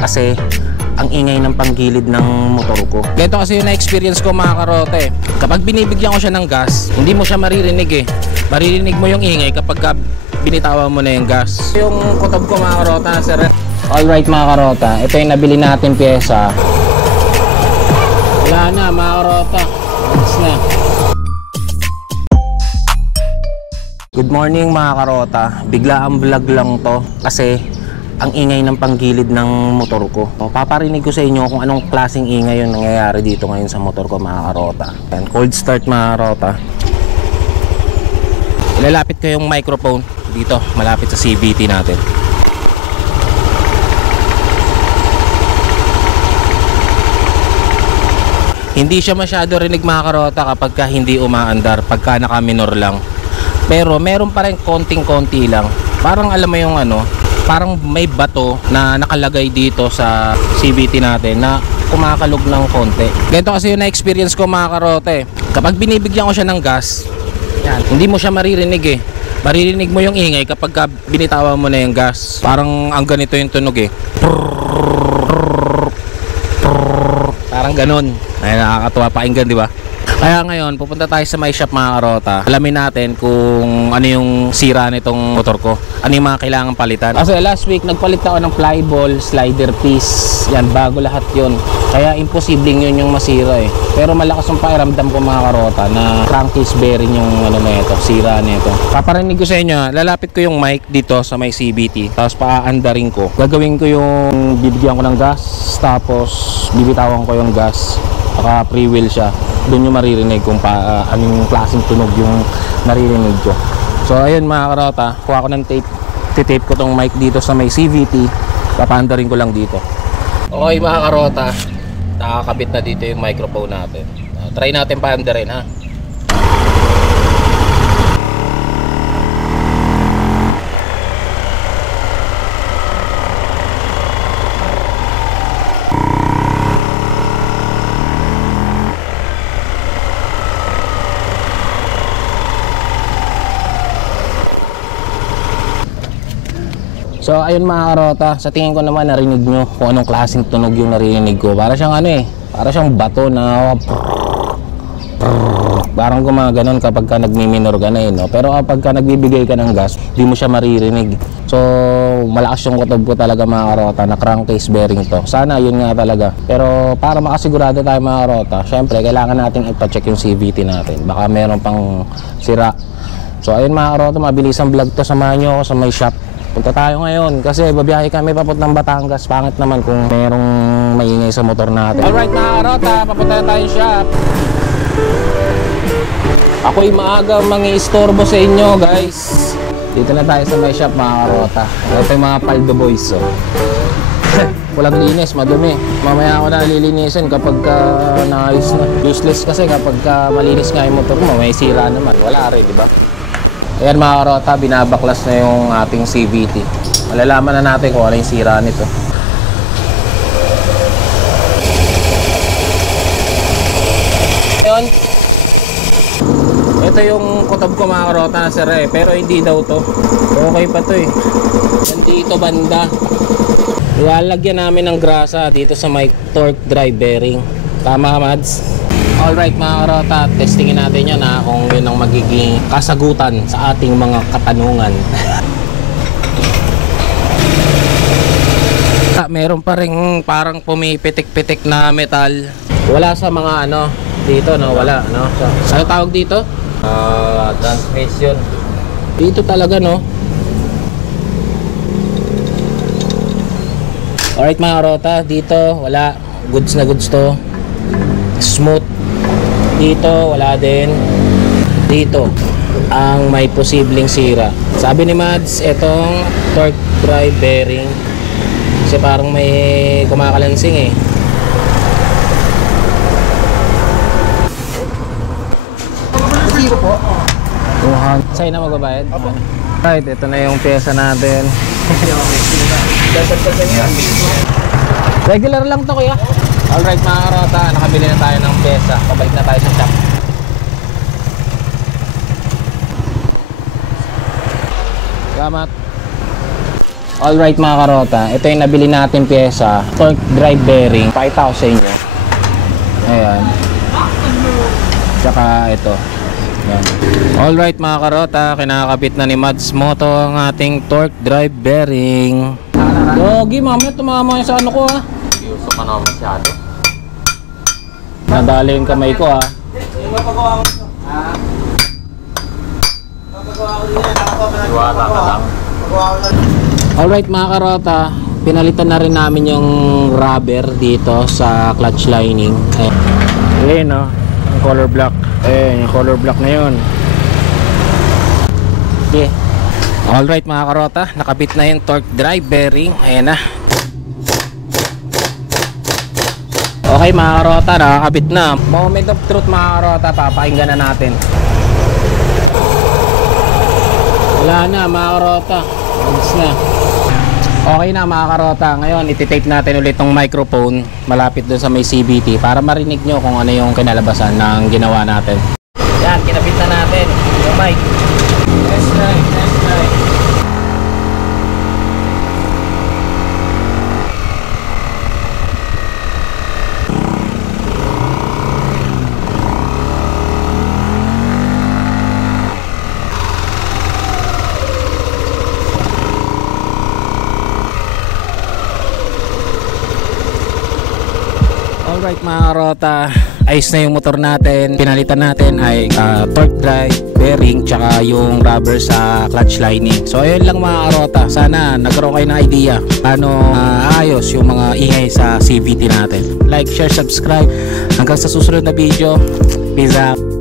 Kasi ang ingay ng panggilid ng motor ko. Ganito kasi yung na-experience ko mga karote. Kapag binibigyan ko siya ng gas, hindi mo siya maririnig eh. Maririnig mo yung ingay kapag binitawan mo na yung gas. Yung kutob ko mga karota, sir. Alright mga karota, ito yung nabili natin pyesa. Wala na mga karota. Next na. Good morning mga karota. Bigla ang vlog lang to kasi ang ingay ng panggilid ng motor ko. Paparinig ko sa inyo kung anong klaseng ingay yung nangyayari dito ngayon sa motor ko mga karota. Yan, cold start mga karota. Ilalapit ko yung microphone dito, malapit sa CVT natin. Hindi siya masyado rinig mga karota kapag hindi umaandar, pagka naka-minor lang. Pero meron pa rin konting-konti lang. Parang alam mo yung ano, parang may bato na nakalagay dito sa CVT natin na kumakalog ng konti. Ganito kasi yung na-experience ko mga karote. Kapag binibigyan ko siya ng gas, yan, hindi mo siya maririnig eh. Maririnig mo yung ingay kapag binitawan mo na yung gas. Parang ang ganito yung tunog eh. Parang ganon. Ay, nakakatuwa pakinggan, di ba? Kaya ngayon, pupunta tayo sa my shop mga karota. Alamin natin kung ano yung sira nitong motor ko. Ano yung mga kailangan palitan. Kasi last week, nagpalit ako ng flyball, slider piece. Yan, bago lahat yun. Kaya imposibleng yun yung masira eh. Pero malakas yung pakiramdam ko mga karota na crankcase bearing yung ano na ito, sira nito. Paparinig ko sa inyo, lalapit ko yung mic dito sa may CVT. Tapos paaandarin ko. Gagawin ko yung bibigyan ko ng gas. Tapos bibitawan ko yung gas. Saka pre-wheel siya. Doon yung maririnig kung anong klaseng tunog yung naririnig ko. So ayun mga karota, kuha ko ng tape. Titape ko tong mic dito sa may CVT. Papaandarin ko lang dito. Okay mga karota, nakakabit na dito yung microphone natin. Try natin paandarin ha. So ayun mga karota, sa tingin ko naman narinig nyo kung anong klaseng tunog yung narinig ko. Para siyang ano eh, para siyang bato na parang gumaganon kapag ka nagmi-minor ka na eh, no? Pero kapag ka nagbibigay ka ng gas, di mo siya maririnig. So malakas yung kutob ko talaga mga karota na crankcase bearing to. Sana yun nga talaga. Pero para makasigurado tayo mga karota, syempre kailangan nating ipacheck yung CVT natin. Baka meron pang sira. So ayun mga karota, mabilis ang vlog to. Samahan nyo ako sa may shop. Punta tayo ngayon kasi babiyahe kami papuntang Batangas. Pangit naman kung merong maingay sa motor natin. Alright mga karota, papunta na tayo shop. Ako'y maaga mangi-istorbo sa inyo guys. Dito na tayo sa may shop mga karota. Ito yung mga Paldo boys oh. Walang linis, madumi. Mamaya ako na lilinisin kapag naayos na. Useless kasi kapag malinis nga yung motor mo, may sira naman. Wala rin, di ba? Ayan mga karota, binabaklas na yung ating CVT. Malalaman na natin kung ano yung sira nito. Ayan. Ito yung kutob ko mga karota na sira eh. Pero hindi daw to. Okay pa to eh. Nandito banda. Ilalagyan namin ng grasa dito sa may torque drive bearing. Tama Mads? Alright mga karota, testingin natin yan ha, kung yun ang magiging kasagutan sa ating mga katanungan. Meron pa rin parang pumipitik-pitik na metal. Wala sa mga ano dito no, wala no. So, ano tawag dito? Transmission. Dito talaga no. Alright mga karota, dito wala. Goods na goods to. Smooth. Dito wala din. Dito ang may posibleng sira. Sabi ni Mads, itong torque drive bearing kasi parang may kumakalansing eh. Zero po. Sa'yo na magbabayad? Opo. Right, ito na yung pyesa natin. Regular lang to kuya. Alright mga karota, nakabili na tayo ng pyesa. Pabalik na tayo sa shop. Salamat. Alright mga karota, ito yung nabili natin pyesa, torque drive bearing, pakita ko sa inyo. Ayan. Tsaka ito. Ayan. Alright mga karota, kinakabit na ni Mads Moto ang ating torque drive bearing. Yogi, mamaya tumama sa ano ko ha. Uso ka naman masyado. Nadali yung kamay ko ha. Iwala ka lang. Alright mga karota, pinalitan na rin namin yung rubber dito sa clutch lining. Ayan o, yung color block. Ayan, yung color block na yun. Okay. Alright mga karota, nakabit na yung torque drive bearing. Ayan na. Okay mga karota, nakakabit na. Moment of truth mga karota, papakinggan na natin. Wala na mga karota, goods na. Okay na mga karota, ngayon ititape natin ulit tong microphone malapit dun sa may CVT para marinig nyo kung ano yung kinalabasan ng ginawa natin. Yan, kinabit na natin yung mic. Test drive, test drive. Alright mga karota, ayos na yung motor natin. Pinalitan natin ay torque drive bearing tsaka yung rubber sa clutch lining. So ayun lang mga karota, sana nagkaroon kayo ng idea paano ayos yung mga ingay sa CVT natin. Like, share, subscribe. Hanggang sa susunod na video. Peace out.